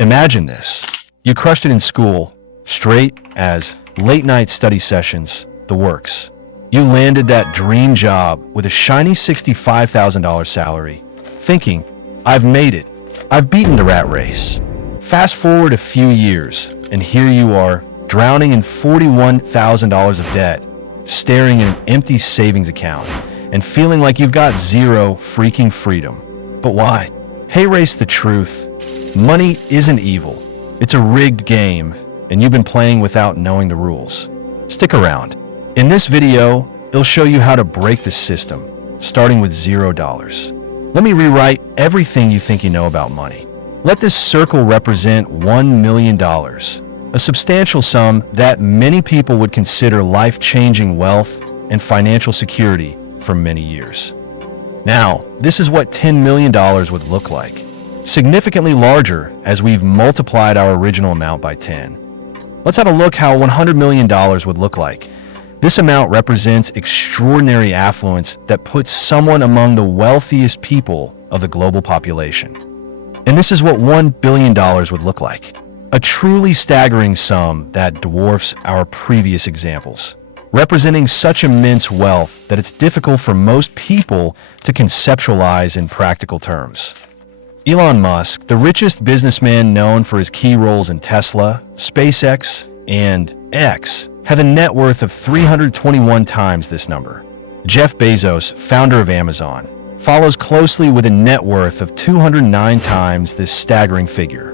Imagine this. You crushed it in school, straight as late-night study sessions, the works. You landed that dream job with a shiny $65,000 salary, thinking, I've made it. I've beaten the rat race. Fast forward a few years, and here you are, drowning in $41,000 of debt, staring at an empty savings account, and feeling like you've got zero freaking freedom. But why? Hey, race the truth. Money isn't evil. It's a rigged game, and you've been playing without knowing the rules. Stick around. In this video, it'll show you how to break the system, starting with $0. Let me rewrite everything you think you know about money. Let this circle represent $1 million, a substantial sum that many people would consider life-changing wealth and financial security for many years. Now, this is what $10 million would look like. Significantly larger as we've multiplied our original amount by 10. Let's have a look how $100 million would look like. This amount represents extraordinary affluence that puts someone among the wealthiest people of the global population. And this is what $1 billion would look like. A truly staggering sum that dwarfs our previous examples, representing such immense wealth that it's difficult for most people to conceptualize in practical terms. Elon Musk, the richest businessman known for his key roles in Tesla, SpaceX, and X, have a net worth of 321 times this number. Jeff Bezos, founder of Amazon, follows closely with a net worth of 209 times this staggering figure.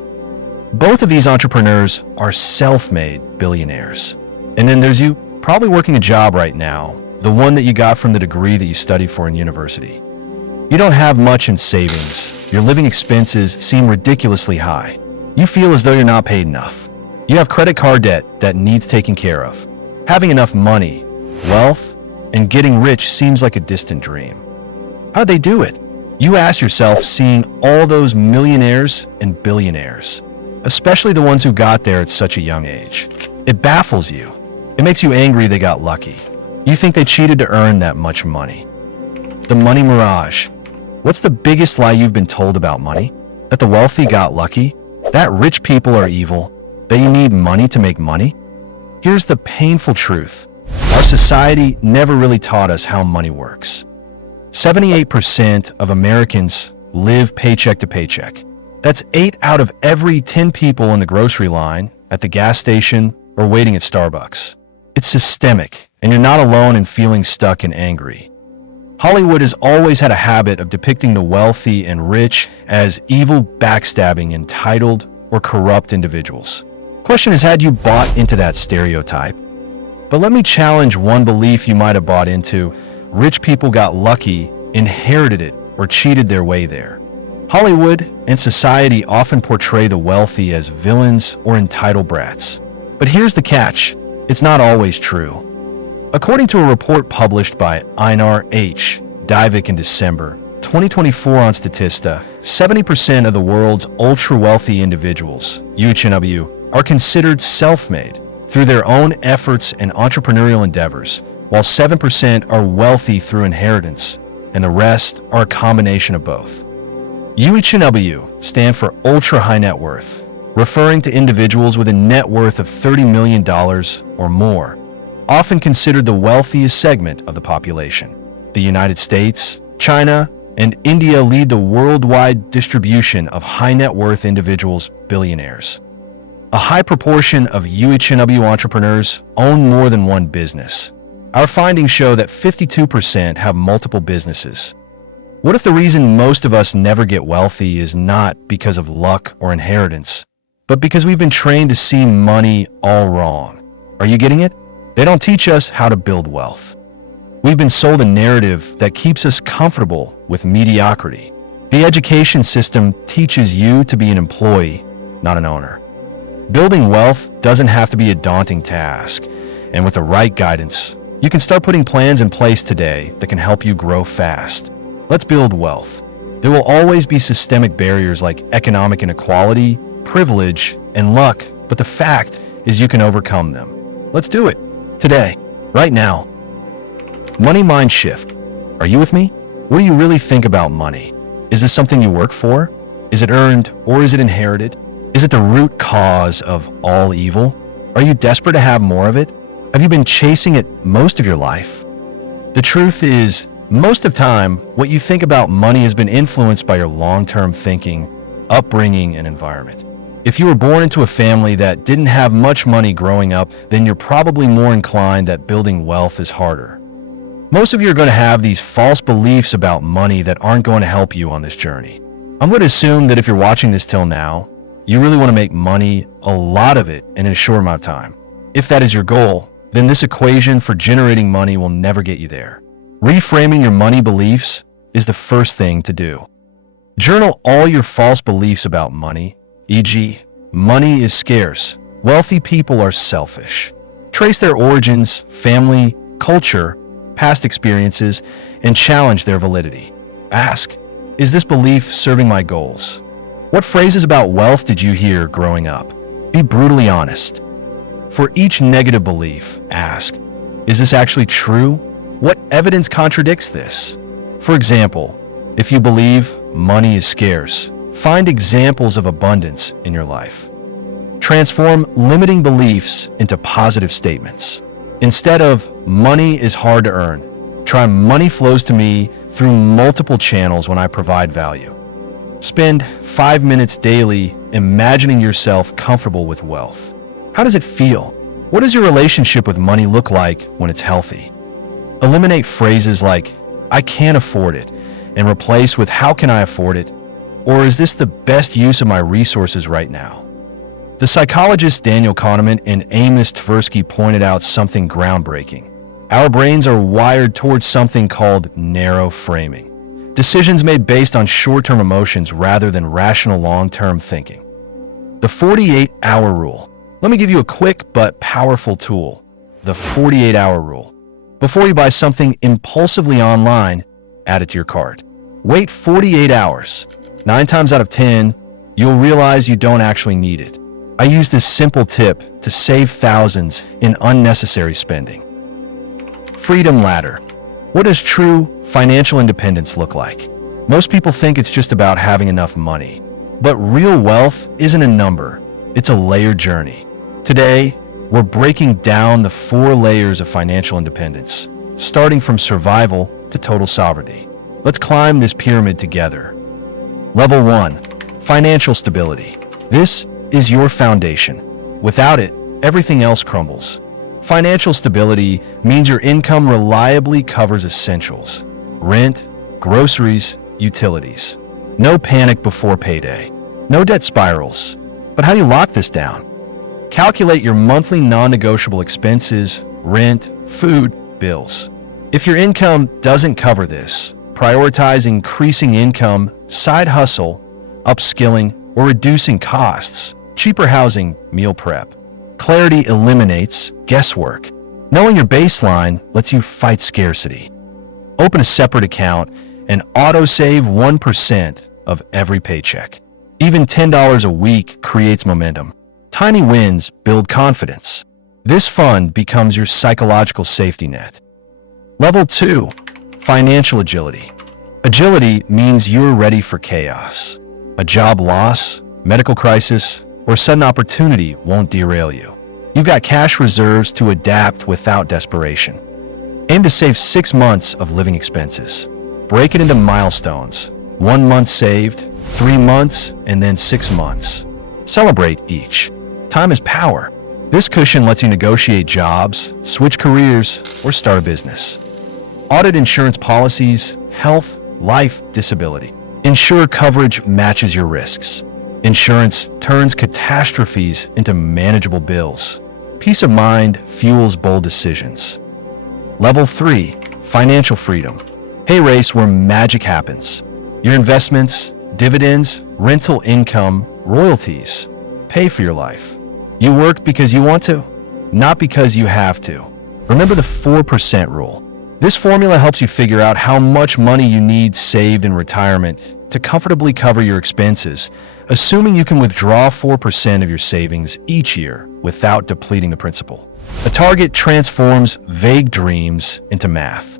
Both of these entrepreneurs are self-made billionaires. And then there's you, probably working a job right now, the one that you got from the degree that you studied for in university. You don't have much in savings. Your living expenses seem ridiculously high. You feel as though you're not paid enough. You have credit card debt that needs taken care of. Having enough money, wealth, and getting rich seems like a distant dream. How'd they do it? You ask yourself, seeing all those millionaires and billionaires, especially the ones who got there at such a young age. It baffles you. It makes you angry they got lucky. You think they cheated to earn that much money. The money mirage. What's the biggest lie you've been told about money? That the wealthy got lucky? That rich people are evil? That you need money to make money? Here's the painful truth. Our society never really taught us how money works. 78% of Americans live paycheck to paycheck. That's 8 out of every 10 people in the grocery line, at the gas station, or waiting at Starbucks. It's systemic, and you're not alone in feeling stuck and angry. Hollywood has always had a habit of depicting the wealthy and rich as evil, backstabbing, entitled, or corrupt individuals. Question is, had you bought into that stereotype? But let me challenge one belief you might have bought into. Rich people got lucky, inherited it, or cheated their way there. Hollywood and society often portray the wealthy as villains or entitled brats. But here's the catch. It's not always true. According to a report published by Einar H. Dybvik in December 2024 on Statista, 70% of the world's ultra-wealthy individuals, UHNW, are considered self-made through their own efforts and entrepreneurial endeavors, while 7% are wealthy through inheritance, and the rest are a combination of both. UHNW stand for ultra-high net worth, referring to individuals with a net worth of $30 million or more, often considered the wealthiest segment of the population. The United States, China, and India lead the worldwide distribution of high net worth individuals, billionaires. A high proportion of UHNW entrepreneurs own more than one business. Our findings show that 52% have multiple businesses. What if the reason most of us never get wealthy is not because of luck or inheritance, but because we've been trained to see money all wrong? Are you getting it? They don't teach us how to build wealth. We've been sold a narrative that keeps us comfortable with mediocrity. The education system teaches you to be an employee, not an owner. Building wealth doesn't have to be a daunting task, and with the right guidance, you can start putting plans in place today that can help you grow fast. Let's build wealth. There will always be systemic barriers like economic inequality, privilege, and luck, but the fact is you can overcome them. Let's do it. Today, right now. Money Mindshift. Are you with me? What do you really think about money? Is this something you work for? Is it earned or is it inherited? Is it the root cause of all evil? Are you desperate to have more of it? Have you been chasing it most of your life? The truth is, most of the time, what you think about money has been influenced by your long-term thinking, upbringing, and environment. If you were born into a family that didn't have much money growing up, then you're probably more inclined that building wealth is harder. Most of you are going to have these false beliefs about money that aren't going to help you on this journey. I'm going to assume that if you're watching this till now, you really want to make money, a lot of it, in a short amount of time. If that is your goal, then this equation for generating money will never get you there. Reframing your money beliefs is the first thing to do. Journal all your false beliefs about money, e.g., money is scarce, wealthy people are selfish. Trace their origins, family, culture, past experiences, and challenge their validity. Ask, is this belief serving my goals? What phrases about wealth did you hear growing up? Be brutally honest. For each negative belief, ask, is this actually true? What evidence contradicts this? For example, if you believe money is scarce, find examples of abundance in your life. Transform limiting beliefs into positive statements. Instead of money is hard to earn, try money flows to me through multiple channels when I provide value. Spend 5 minutes daily imagining yourself comfortable with wealth. How does it feel? What does your relationship with money look like when it's healthy? Eliminate phrases like, I can't afford it, and replace with how can I afford it? Or is this the best use of my resources right now? The psychologists Daniel Kahneman and Amos Tversky pointed out something groundbreaking. Our brains are wired towards something called narrow framing. Decisions made based on short-term emotions rather than rational long-term thinking. The 48-hour rule. Let me give you a quick but powerful tool. The 48-hour rule. Before you buy something impulsively online, add it to your cart. Wait 48 hours. 9 times out of 10, you'll realize you don't actually need it. I use this simple tip to save thousands in unnecessary spending. Freedom ladder. What does true financial independence look like? Most people think it's just about having enough money. But real wealth isn't a number, it's a layered journey. Today, we're breaking down the 4 layers of financial independence, starting from survival to total sovereignty. Let's climb this pyramid together. Level 1, financial stability. This is your foundation. Without it, everything else crumbles. Financial stability means your income reliably covers essentials: rent, groceries, utilities. No panic before payday. No debt spirals. But how do you lock this down? Calculate your monthly non-negotiable expenses, rent, food, bills. If your income doesn't cover this, prioritize increasing income, side hustle, upskilling, or reducing costs, cheaper housing, meal prep. Clarity eliminates guesswork. Knowing your baseline lets you fight scarcity. Open a separate account and auto-save 1% of every paycheck. Even $10 a week creates momentum. Tiny wins build confidence. This fund becomes your psychological safety net. Level 2, financial agility. Agility means you're ready for chaos. A job loss, medical crisis, or sudden opportunity won't derail you. You've got cash reserves to adapt without desperation. Aim to save 6 months of living expenses. Break it into milestones. 1 month saved, 3 months, and then 6 months. Celebrate each. Time is power. This cushion lets you negotiate jobs, switch careers, or start a business. Audit insurance policies, health, life, disability. Ensure coverage matches your risks. Insurance turns catastrophes into manageable bills. Peace of mind fuels bold decisions. Level 3, financial freedom. Pay race where magic happens. Your investments, dividends, rental income, royalties pay for your life. You work because you want to, not because you have to. Remember the 4% rule. This formula helps you figure out how much money you need saved in retirement to comfortably cover your expenses, assuming you can withdraw 4% of your savings each year without depleting the principal. A target transforms vague dreams into math.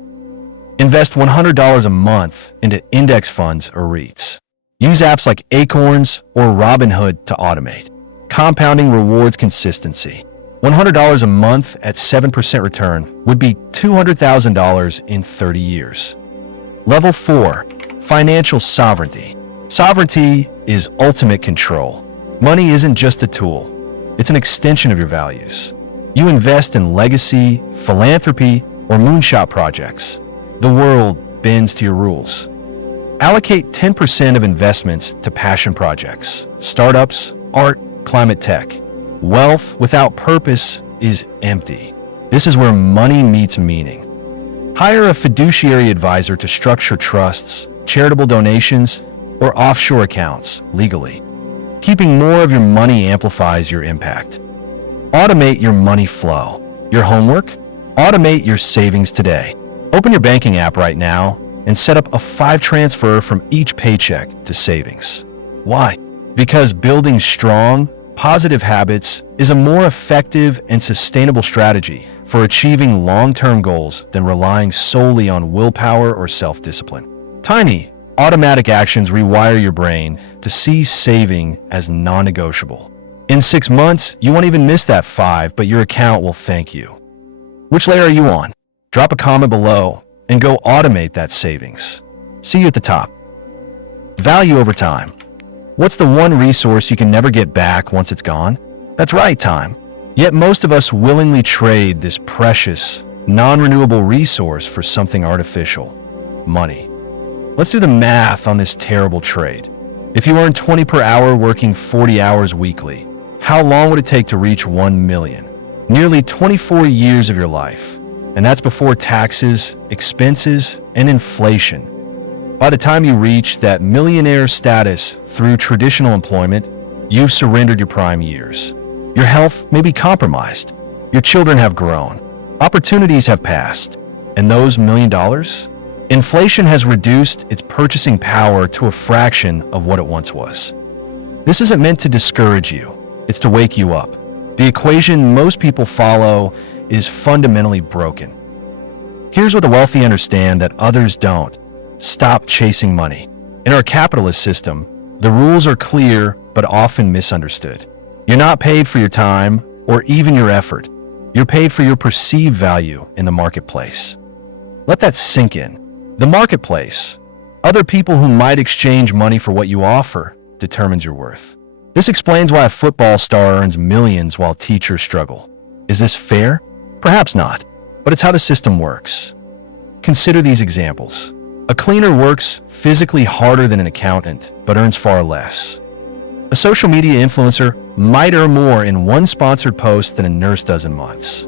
Invest $100 a month into index funds or REITs. Use apps like Acorns or Robinhood to automate. Compounding rewards consistency. $100 a month at 7% return would be $200,000 in 30 years. Level 4. Financial sovereignty. Sovereignty is ultimate control. Money isn't just a tool. It's an extension of your values. You invest in legacy, philanthropy, or moonshot projects. The world bends to your rules. Allocate 10% of investments to passion projects, startups, art, climate tech. Wealth without purpose is empty. This is where money meets meaning. Hire a fiduciary advisor to structure trusts, charitable donations, or offshore accounts legally. Keeping more of your money amplifies your impact. Automate your money flow. Your homework? Automate your savings today. Open your banking app right now and set up a 5 transfer from each paycheck to savings. Why? Because building strong, positive habits is a more effective and sustainable strategy for achieving long-term goals than relying solely on willpower or self-discipline. Tiny, automatic actions rewire your brain to see saving as non-negotiable. In 6 months, you won't even miss that 5, but your account will thank you. Which layer are you on? Drop a comment below and go automate that savings. See you at the top. Value over time. What's the one resource you can never get back once it's gone? That's right, time. Yet most of us willingly trade this precious, non-renewable resource for something artificial: money. Let's do the math on this terrible trade. If you earn 20 per hour working 40 hours weekly, how long would it take to reach 1 million? Nearly 24 years of your life. And that's before taxes, expenses, and inflation. By the time you reach that millionaire status through traditional employment, you've surrendered your prime years. Your health may be compromised. Your children have grown. Opportunities have passed. And those $1 million? Inflation has reduced its purchasing power to a fraction of what it once was. This isn't meant to discourage you. It's to wake you up. The equation most people follow is fundamentally broken. Here's what the wealthy understand that others don't. Stop chasing money. In our capitalist system, the rules are clear but often misunderstood. You're not paid for your time or even your effort. You're paid for your perceived value in the marketplace. Let that sink in. The marketplace, other people who might exchange money for what you offer, determines your worth. This explains why a football star earns millions while teachers struggle. Is this fair? Perhaps not, but it's how the system works. Consider these examples. A cleaner works physically harder than an accountant, but earns far less. A social media influencer might earn more in one sponsored post than a nurse does in months.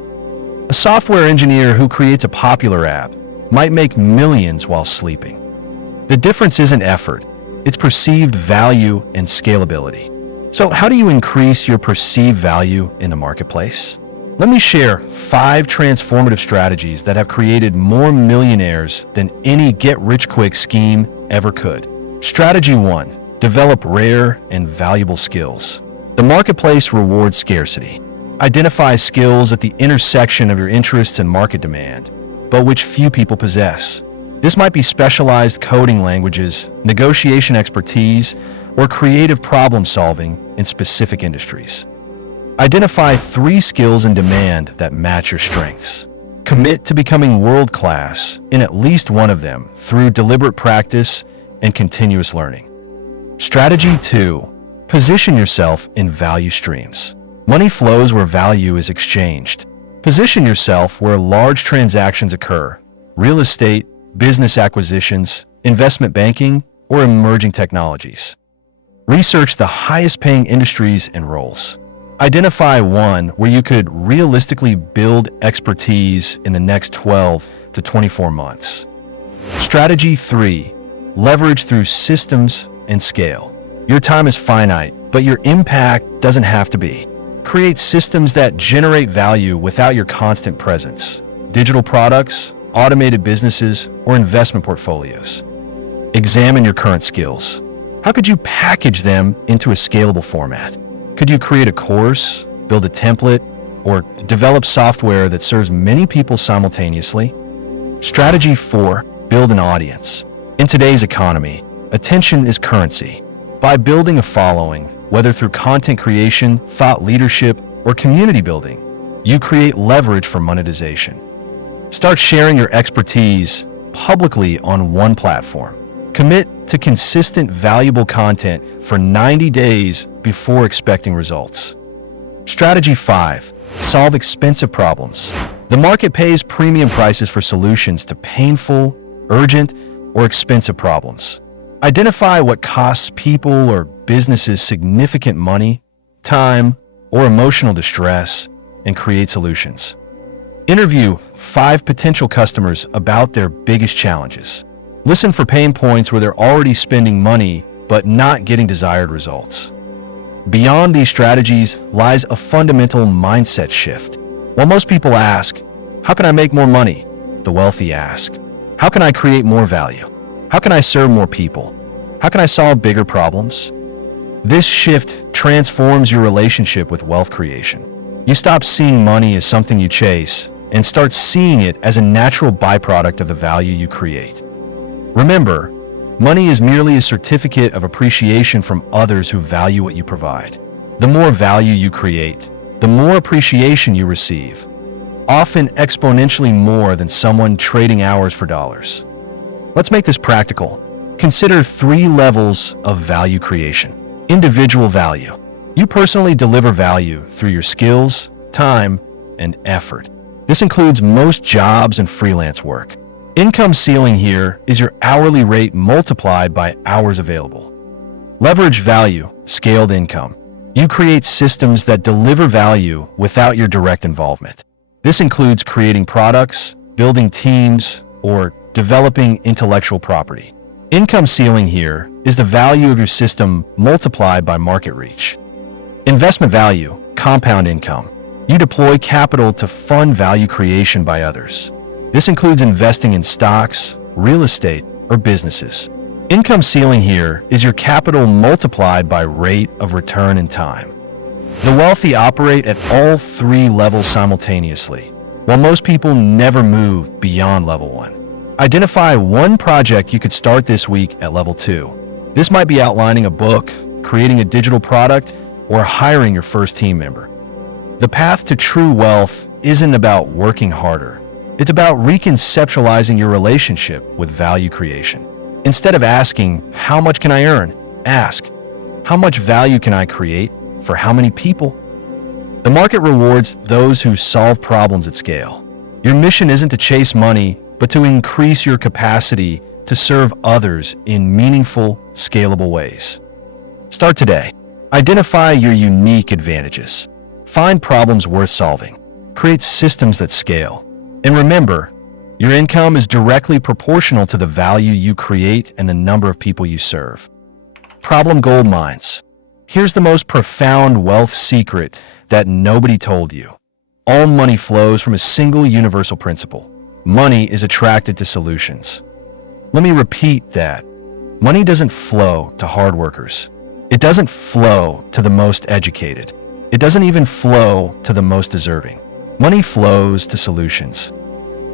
A software engineer who creates a popular app might make millions while sleeping. The difference isn't effort, it's perceived value and scalability. So how do you increase your perceived value in the marketplace? Let me share 5 transformative strategies that have created more millionaires than any get-rich-quick scheme ever could. Strategy 1. Develop rare and valuable skills. The marketplace rewards scarcity. Identify skills at the intersection of your interests and market demand, but which few people possess. This might be specialized coding languages, negotiation expertise, or creative problem solving in specific industries. Identify 3 skills in demand that match your strengths. Commit to becoming world-class in at least one of them through deliberate practice and continuous learning. Strategy 2. Position yourself in value streams. Money flows where value is exchanged. Position yourself where large transactions occur: real estate, business acquisitions, investment banking, or emerging technologies. Research the highest-paying industries and roles. Identify one where you could realistically build expertise in the next 12 to 24 months. Strategy 3. Leverage through systems and scale. Your time is finite, but your impact doesn't have to be. Create systems that generate value without your constant presence. Digital products, automated businesses, or investment portfolios. Examine your current skills. How could you package them into a scalable format? Could you create a course, build a template, or develop software that serves many people simultaneously? Strategy 4. Build an audience. In today's economy, attention is currency. By building a following, Whether through content creation, thought leadership, or community building, you create leverage for monetization. Start sharing your expertise publicly on one platform. Commit to consistent, valuable content for 90 days before expecting results. Strategy 5. Solve expensive problems. The market pays premium prices for solutions to painful, urgent, or expensive problems. Identify what costs people or businesses significant money, time, or emotional distress, and create solutions. Interview 5 potential customers about their biggest challenges. Listen for pain points where they're already spending money but not getting desired results. Beyond these strategies lies a fundamental mindset shift. While most people ask, "How can I make more money?" the wealthy ask, "How can I create more value? How can I serve more people? How can I solve bigger problems?" This shift transforms your relationship with wealth creation. You stop seeing money as something you chase and start seeing it as a natural byproduct of the value you create. Remember, money is merely a certificate of appreciation from others who value what you provide. The more value you create, the more appreciation you receive, often exponentially more than someone trading hours for dollars. Let's make this practical. Consider 3 levels of value creation. Individual value. You personally deliver value through your skills, time, and effort. This includes most jobs and freelance work. Income ceiling here is your hourly rate multiplied by hours available. Leverage value, scaled income. You create systems that deliver value without your direct involvement. This includes creating products, building teams, or developing intellectual property. Income ceiling here is the value of your system multiplied by market reach. Investment value, compound income. You deploy capital to fund value creation by others. This includes investing in stocks, real estate, or businesses. Income ceiling here is your capital multiplied by rate of return and time. The wealthy operate at all 3 levels simultaneously, while most people never move beyond level 1. Identify one project you could start this week at level 2. This might be outlining a book, creating a digital product, or hiring your first team member. The path to true wealth isn't about working harder. It's about reconceptualizing your relationship with value creation. Instead of asking, "How much can I earn?" ask, "How much value can I create for how many people?" The market rewards those who solve problems at scale. Your mission isn't to chase money, but to increase your capacity to serve others in meaningful, scalable ways. Start today. Identify your unique advantages. Find problems worth solving. Create systems that scale. And remember, your income is directly proportional to the value you create and the number of people you serve. Problem gold mines. Here's the most profound wealth secret that nobody told you. All money flows from a single universal principle. Money is attracted to solutions. Let me repeat that. Money doesn't flow to hard workers. It doesn't flow to the most educated. It doesn't even flow to the most deserving. Money flows to solutions.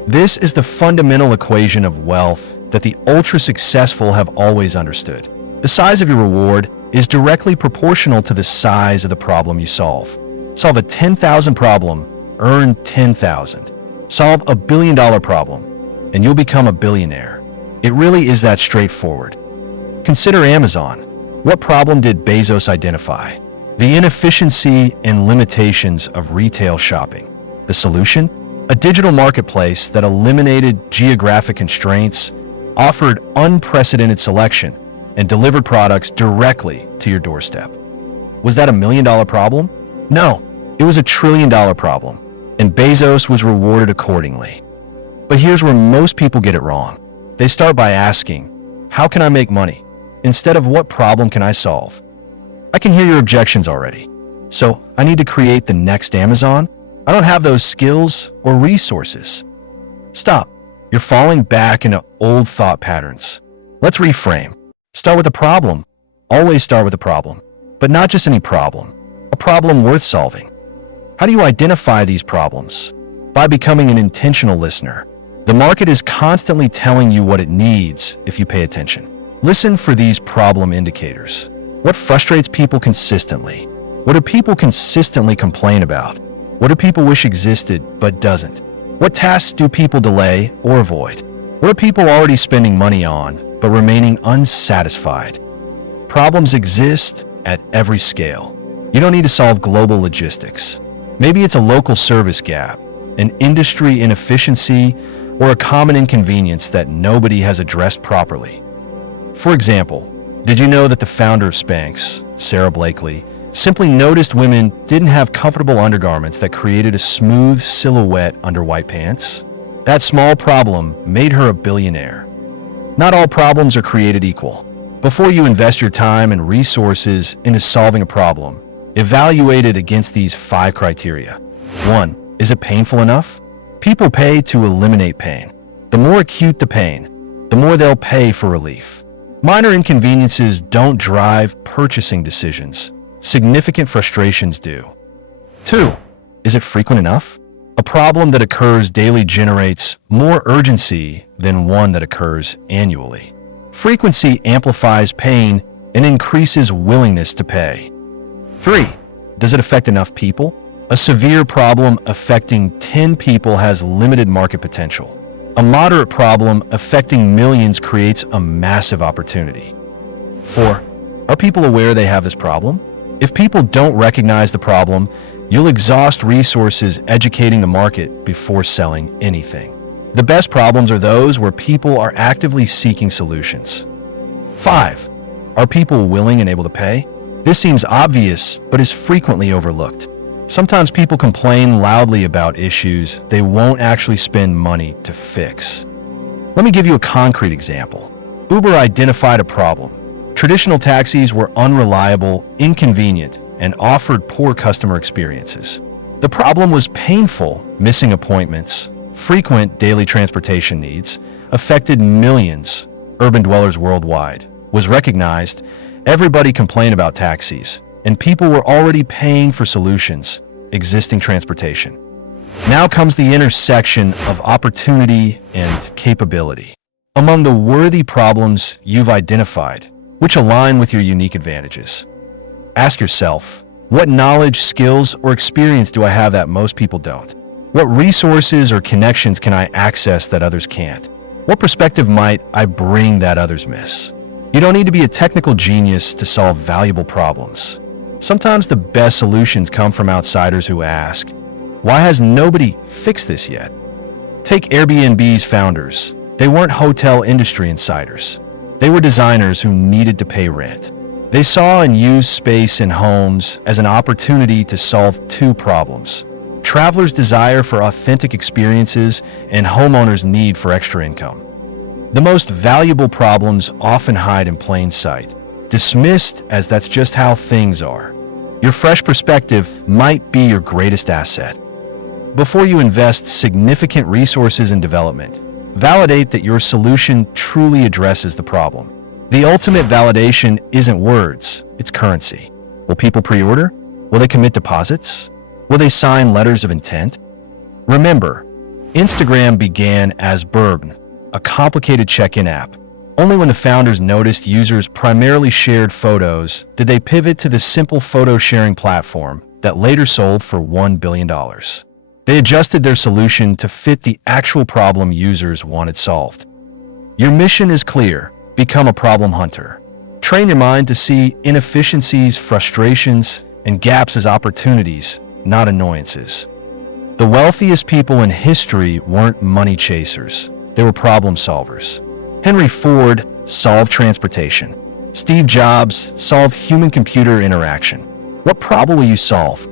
This is the fundamental equation of wealth that the ultra-successful have always understood. The size of your reward is directly proportional to the size of the problem you solve. Solve a 10,000 problem, earn 10,000. Solve a $1 billion problem, and you'll become a billionaire. It really is that straightforward. Consider Amazon. What problem did Bezos identify? The inefficiency and limitations of retail shopping. The solution? A digital marketplace that eliminated geographic constraints, offered unprecedented selection, and delivered products directly to your doorstep. Was that a $1 million problem? No, it was a $1 trillion problem, and Bezos was rewarded accordingly. But here's where most people get it wrong. They start by asking, "How can I make money?" instead of "What problem can I solve?" I can hear your objections already. So, I need to create the next Amazon? I don't have those skills or resources. Stop. You're falling back into old thought patterns. Let's reframe. Start with a problem. Always start with a problem. But not just any problem. A problem worth solving. How do you identify these problems? By becoming an intentional listener. The market is constantly telling you what it needs if you pay attention. Listen for these problem indicators. What frustrates people consistently? What do people consistently complain about? What do people wish existed but doesn't? What tasks do people delay or avoid? What are people already spending money on but remaining unsatisfied? Problems exist at every scale. You don't need to solve global logistics. Maybe it's a local service gap, an industry inefficiency, or a common inconvenience that nobody has addressed properly. For example, did you know that the founder of Spanx, Sarah Blakely, simply noticed women didn't have comfortable undergarments that created a smooth silhouette under white pants? That small problem made her a billionaire. Not all problems are created equal. Before you invest your time and resources into solving a problem, evaluate it against these 5 criteria. 1. Is it painful enough? People pay to eliminate pain. The more acute the pain, the more they'll pay for relief. Minor inconveniences don't drive purchasing decisions. Significant frustrations do. 2. Is it frequent enough? A problem that occurs daily generates more urgency than one that occurs annually. Frequency amplifies pain and increases willingness to pay. 3. Does it affect enough people? A severe problem affecting 10 people has limited market potential. A moderate problem affecting millions creates a massive opportunity. 4. Are people aware they have this problem? If people don't recognize the problem, you'll exhaust resources educating the market before selling anything. The best problems are those where people are actively seeking solutions. 5. Are people willing and able to pay? This seems obvious, but is frequently overlooked. Sometimes people complain loudly about issues they won't actually spend money to fix. Let me give you a concrete example. Uber identified a problem. Traditional taxis were unreliable, inconvenient, and offered poor customer experiences. The problem was painful, missing appointments, frequent daily transportation needs, affected millions, urban dwellers worldwide, was recognized. Everybody complained about taxis, and people were already paying for solutions, existing transportation. Now comes the intersection of opportunity and capability. Among the worthy problems you've identified, which align with your unique advantages? Ask yourself, what knowledge, skills, or experience do I have that most people don't? What resources or connections can I access that others can't? What perspective might I bring that others miss? You don't need to be a technical genius to solve valuable problems. Sometimes the best solutions come from outsiders who ask, why has nobody fixed this yet? Take Airbnb's founders. They weren't hotel industry insiders. They were designers who needed to pay rent. They saw and used space in homes as an opportunity to solve 2 problems: travelers' desire for authentic experiences and homeowners' need for extra income. The most valuable problems often hide in plain sight, dismissed as that's just how things are. Your fresh perspective might be your greatest asset. Before you invest significant resources in development, validate that your solution truly addresses the problem. The ultimate validation isn't words, it's currency. Will people pre-order? Will they commit deposits? Will they sign letters of intent? Remember, Instagram began as Bergn, a complicated check-in app. Only when the founders noticed users primarily shared photos did they pivot to the simple photo-sharing platform that later sold for $1 billion. They adjusted their solution to fit the actual problem users wanted solved. Your mission is clear: become a problem hunter. Train your mind to see inefficiencies, frustrations, and gaps as opportunities, not annoyances. The wealthiest people in history weren't money chasers. They were problem solvers. Henry Ford solved transportation. Steve Jobs solved human-computer interaction. What problem will you solve?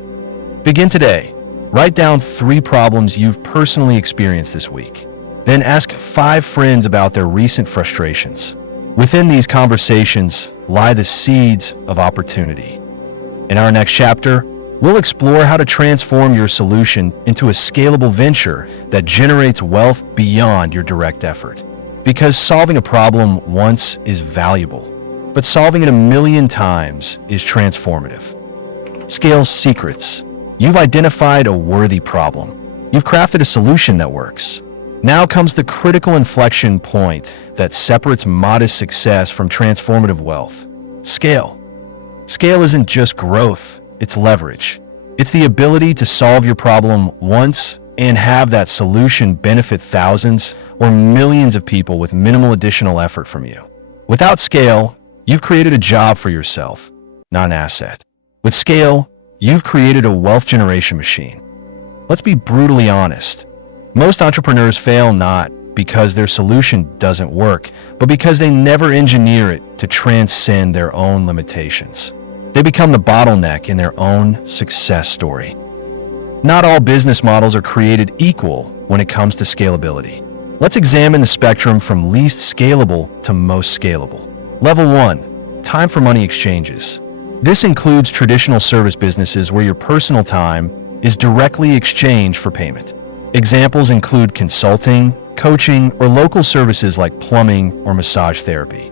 Begin today. Write down 3 problems you've personally experienced this week. Then ask 5 friends about their recent frustrations. Within these conversations lie the seeds of opportunity. In our next chapter, we'll explore how to transform your solution into a scalable venture that generates wealth beyond your direct effort. Because solving a problem once is valuable, but solving it 1,000,000 times is transformative. Scale secrets. You've identified a worthy problem. You've crafted a solution that works. Now comes the critical inflection point that separates modest success from transformative wealth. Scale. Scale isn't just growth, it's leverage. It's the ability to solve your problem once and have that solution benefit thousands or millions of people with minimal additional effort from you. Without scale, you've created a job for yourself, not an asset. With scale, you've created a wealth generation machine. Let's be brutally honest. Most entrepreneurs fail not because their solution doesn't work, but because they never engineer it to transcend their own limitations. They become the bottleneck in their own success story. Not all business models are created equal when it comes to scalability. Let's examine the spectrum from least scalable to most scalable. Level 1, time for money exchanges. This includes traditional service businesses where your personal time is directly exchanged for payment. Examples include consulting, coaching, or local services like plumbing or massage therapy.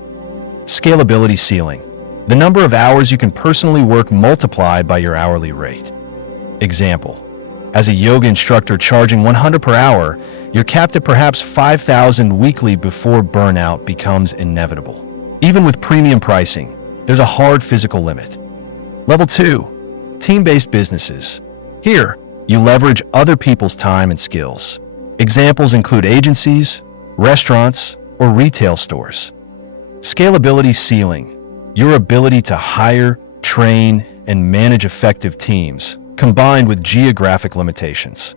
Scalability ceiling. The number of hours you can personally work multiplied by your hourly rate. Example. As a yoga instructor charging $100 per hour, you're capped at perhaps $5,000 weekly before burnout becomes inevitable. Even with premium pricing, there's a hard physical limit. Level 2, team-based businesses. Here, you leverage other people's time and skills. Examples include agencies, restaurants, or retail stores. Scalability ceiling. Your ability to hire, train, and manage effective teams, combined with geographic limitations.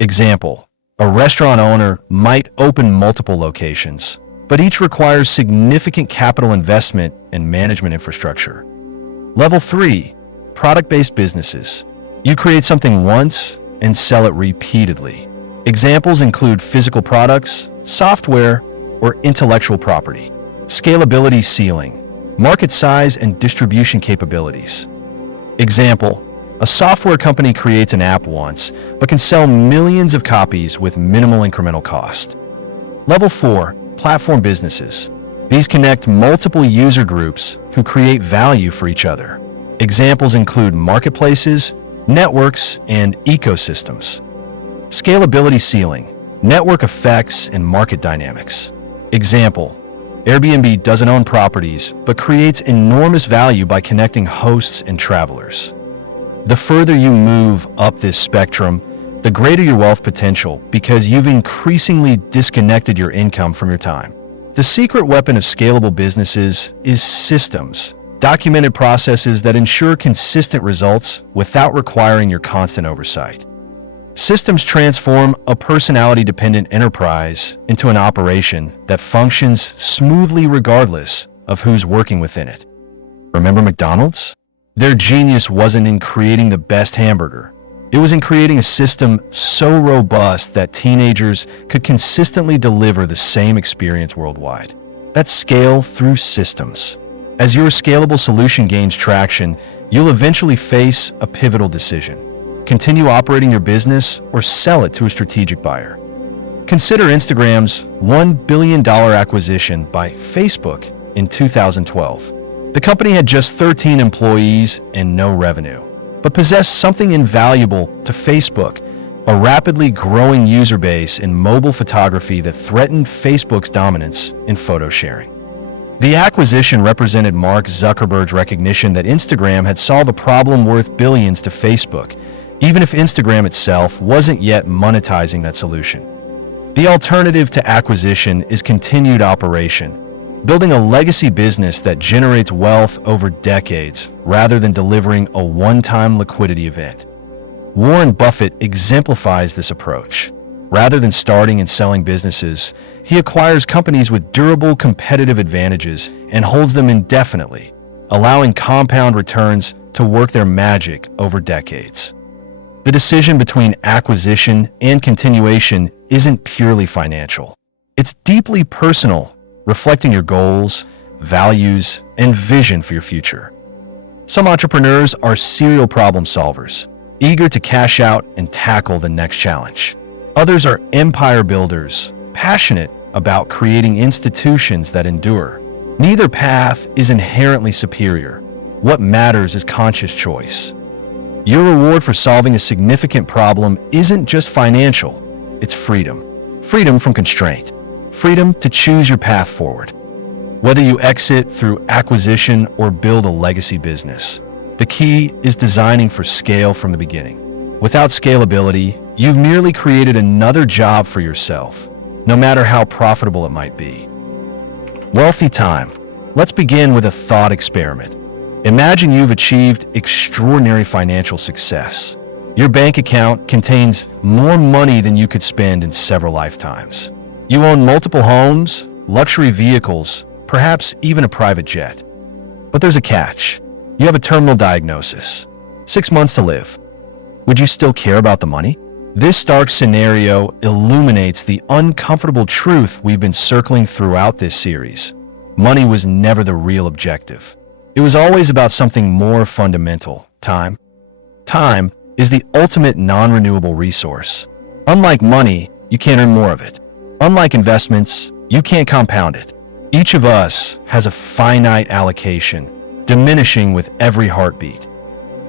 Example, a restaurant owner might open multiple locations, but each requires significant capital investment and management infrastructure. Level 3, product-based businesses. You create something once and sell it repeatedly. Examples include physical products, software, or intellectual property. Scalability ceiling, market size and distribution capabilities. Example, a software company creates an app once, but can sell millions of copies with minimal incremental cost. Level 4, platform businesses. These connect multiple user groups who create value for each other. Examples include marketplaces, networks, and ecosystems. Scalability ceiling, network effects and market dynamics. Example, Airbnb doesn't own properties, but creates enormous value by connecting hosts and travelers. The further you move up this spectrum, the greater your wealth potential because you've increasingly disconnected your income from your time. The secret weapon of scalable businesses is systems, documented processes that ensure consistent results without requiring your constant oversight. Systems transform a personality-dependent enterprise into an operation that functions smoothly regardless of who's working within it. Remember McDonald's? Their genius wasn't in creating the best hamburger. It was in creating a system so robust that teenagers could consistently deliver the same experience worldwide. That's scale through systems. As your scalable solution gains traction, you'll eventually face a pivotal decision. Continue operating your business or sell it to a strategic buyer. Consider Instagram's $1 billion acquisition by Facebook in 2012. The company had just 13 employees and no revenue, but possessed something invaluable to Facebook, a rapidly growing user base in mobile photography that threatened Facebook's dominance in photo sharing. The acquisition represented Mark Zuckerberg's recognition that Instagram had solved a problem worth billions to Facebook, even if Instagram itself wasn't yet monetizing that solution. The alternative to acquisition is continued operation, building a legacy business that generates wealth over decades rather than delivering a one-time liquidity event. Warren Buffett exemplifies this approach. Rather than starting and selling businesses, he acquires companies with durable competitive advantages and holds them indefinitely, allowing compound returns to work their magic over decades. The decision between acquisition and continuation isn't purely financial. It's deeply personal, reflecting your goals, values, and vision for your future. Some entrepreneurs are serial problem solvers, eager to cash out and tackle the next challenge. Others are empire builders, passionate about creating institutions that endure. Neither path is inherently superior. What matters is conscious choice. Your reward for solving a significant problem isn't just financial, it's freedom. Freedom from constraint. Freedom to choose your path forward. Whether you exit through acquisition or build a legacy business, the key is designing for scale from the beginning. Without scalability, you've merely created another job for yourself, no matter how profitable it might be. Wealthy time. Let's begin with a thought experiment. Imagine you've achieved extraordinary financial success. Your bank account contains more money than you could spend in several lifetimes. You own multiple homes, luxury vehicles, perhaps even a private jet. But there's a catch. You have a terminal diagnosis. 6 months to live. Would you still care about the money? This stark scenario illuminates the uncomfortable truth we've been circling throughout this series. Money was never the real objective. It was always about something more fundamental: time. Time is the ultimate non-renewable resource. Unlike money, you can't earn more of it. Unlike investments, you can't compound it. Each of us has a finite allocation, diminishing with every heartbeat.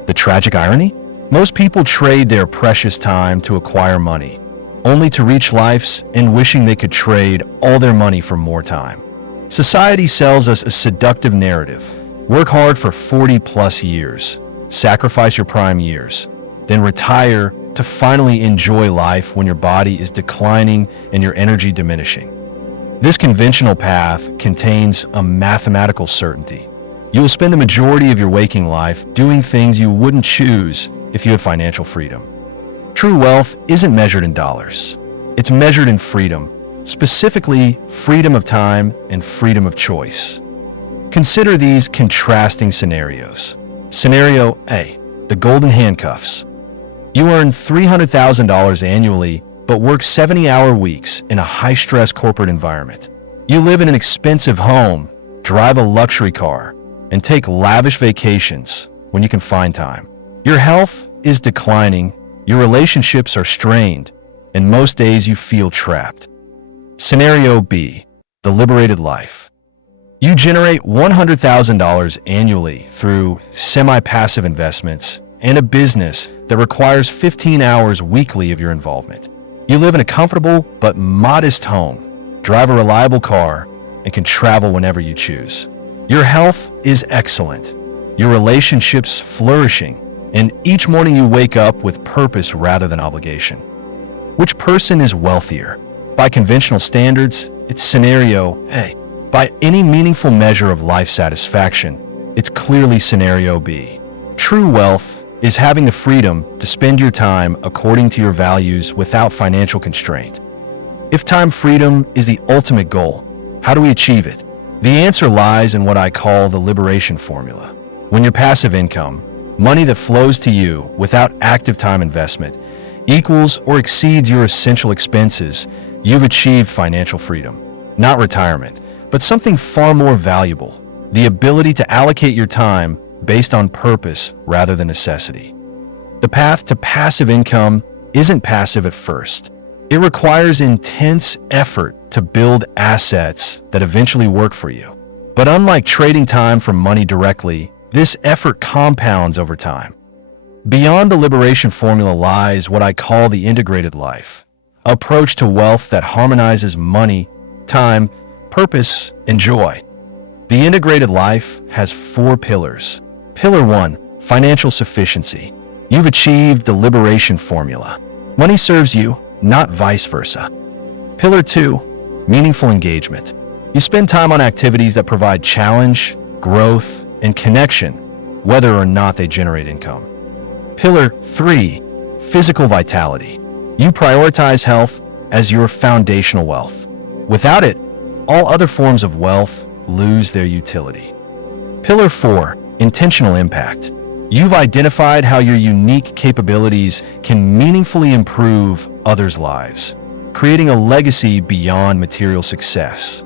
The tragic irony? Most people trade their precious time to acquire money, only to reach life's end wishing they could trade all their money for more time. Society sells us a seductive narrative. Work hard for 40+ years, sacrifice your prime years, then retire to finally enjoy life when your body is declining and your energy diminishing. This conventional path contains a mathematical certainty. You will spend the majority of your waking life doing things you wouldn't choose if you had financial freedom. True wealth isn't measured in dollars. It's measured in freedom, specifically freedom of time and freedom of choice. Consider these contrasting scenarios. Scenario A, the golden handcuffs. You earn $300,000 annually, but work 70-hour weeks in a high-stress corporate environment. You live in an expensive home, drive a luxury car, and take lavish vacations when you can find time. Your health is declining, your relationships are strained, and most days you feel trapped. Scenario B, the liberated life. You generate $100,000 annually through semi-passive investments and a business that requires 15 hours weekly of your involvement. You live in a comfortable but modest home, drive a reliable car, and can travel whenever you choose. Your health is excellent, your relationships flourishing, and each morning you wake up with purpose rather than obligation. Which person is wealthier? By conventional standards, it's scenario A. By any meaningful measure of life satisfaction, it's clearly scenario B. True wealth is having the freedom to spend your time according to your values without financial constraint. If time freedom is the ultimate goal, how do we achieve it? The answer lies in what I call the liberation formula. When your passive income, money that flows to you without active time investment, equals or exceeds your essential expenses, you've achieved financial freedom. Not retirement, but something far more valuable: the ability to allocate your time based on purpose rather than necessity. The path to passive income isn't passive at first. It requires intense effort to build assets that eventually work for you. But unlike trading time for money directly, this effort compounds over time. Beyond the liberation formula lies what I call the integrated life, an approach to wealth that harmonizes money, time, purpose, and joy. The integrated life has 4 pillars. Pillar 1, financial sufficiency. You've achieved the liberation formula. Money serves you, not vice versa. Pillar 2, meaningful engagement. You spend time on activities that provide challenge, growth, and connection, whether or not they generate income. Pillar 3, physical vitality. You prioritize health as your foundational wealth. Without it, all other forms of wealth lose their utility. Pillar 4, intentional impact. You've identified how your unique capabilities can meaningfully improve others' lives, creating a legacy beyond material success.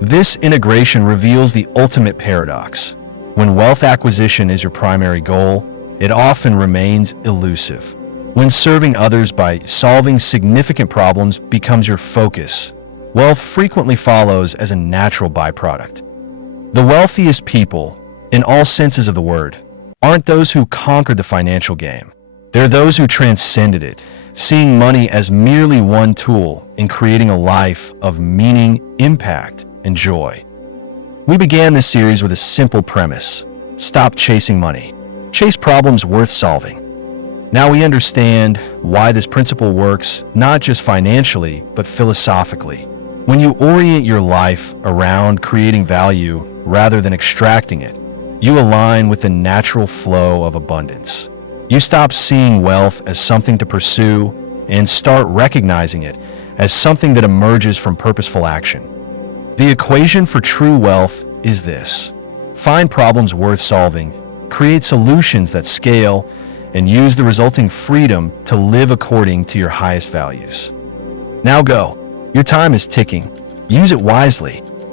This integration reveals the ultimate paradox. When wealth acquisition is your primary goal, it often remains elusive. When serving others by solving significant problems becomes your focus, wealth frequently follows as a natural byproduct. The wealthiest people, in all senses of the word, aren't those who conquered the financial game. They're those who transcended it, seeing money as merely one tool in creating a life of meaning, impact, and joy. We began this series with a simple premise: stop chasing money. Chase problems worth solving. Now we understand why this principle works, not just financially, but philosophically. When you orient your life around creating value rather than extracting it, you align with the natural flow of abundance. You stop seeing wealth as something to pursue and start recognizing it as something that emerges from purposeful action. The equation for true wealth is this: find problems worth solving, create solutions that scale, and use the resulting freedom to live according to your highest values. Now go. Your time is ticking. Use it wisely.